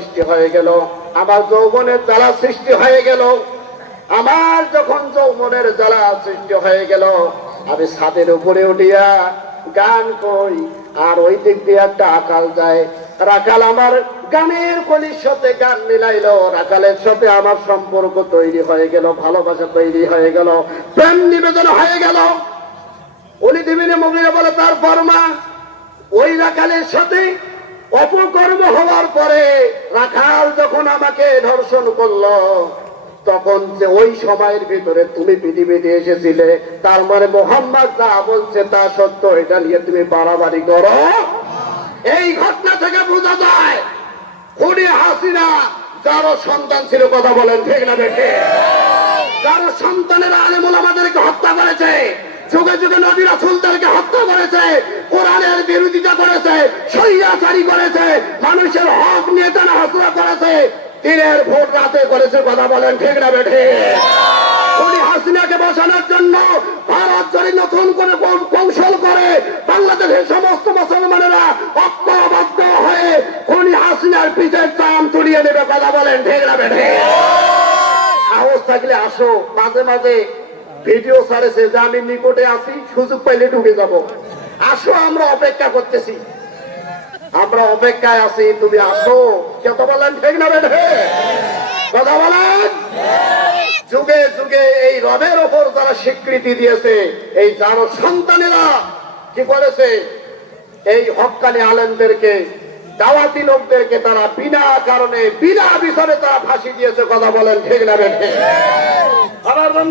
সৃষ্টি হয়ে গেল, আমার যৌবনের জ্বালা সৃষ্টি হয়ে গেল। আমার যখন যৌবনের জ্বালা সৃষ্টি হয়ে গেল, আমি ছাদের উপরে উঠিয়া গান কই, আর ওই দিক দিয়ে একটা আকাল যায়। রাখাল আমার গানের কলির সাথে গান মিলাইলো, রাখালের সাথে আমার সম্পর্ক তৈরি হয়ে গেল, ভালোবাসা তৈরি হয়ে গেল, প্রেম নিবেদন হয়ে গেল। অলি দিবিনে মুগিরা বলে তার ফরমা, ওই রাখালের সাথে অপকর্ম হওয়ার পরে রাখাল যখন আমাকে ধর্ষণ করলো, তখন যে ওই সময়ের ভিতরে তুমি পৃথিবীতে এসেছিলে, তার মানে মোহাম্মদ যা বলছে তা সত্য, এটা নিয়ে তুমি বাড়াবাড়ি করো। এই ঘটনা থেকে বোঝা যায় খুনি হাসিনা যারও সন্তান ছিল, কথা বলেন ঠিক না দেখে, যার সন্তানেরা আলেম ওলামাদেরকে হত্যা করেছে, যুগে যুগে নবী রাসূলদেরকে হত্যা করেছে, কোরআনের বিরোধিতা করেছে, শরিয়াচারী করেছে, মানুষের হক নিয়ে টানা হাসরা করেছে, দিনের ভোট রাতে করেছে, কথা বলেন ঠিক না বেঠে। খুনি হাসিনাকে বসানোর জন্য ভারত যদি নতুন করে কৌশল করে, বাংলাদেশের সমস্ত মুসলমানেরা ঐক্যবদ্ধ হয়ে খুনি হাসিনার পিঠের চাম তুলিয়ে নেবে, কথা বলেন ঠিক না বেঠে। সাহস থাকলে আসো, মাঝে মাঝে ভিডিও ছাড়েছে যে আমি নিকটে আছি, সুযোগ পাইলে ঢুকে যাব। আসো, আমরা অপেক্ষা করতেছি, আমরা অপেক্ষায় আছি, তুমি আসো, কথা বলেন ঠিক না বেঠে, কথা বলেন। যুগে যুগে এই রবের ওপর যারা স্বীকৃতি দিয়েছে, এই যারা সন্তানেরা কি করেছে, এই হক্কানি আলেমদেরকে, দাওয়াতি লোকদেরকে তারা বিনা কারণে বিনা বিচারে তারা ফাঁসি দিয়েছে, কথা বলেন ঠিক না বেঠে। আবার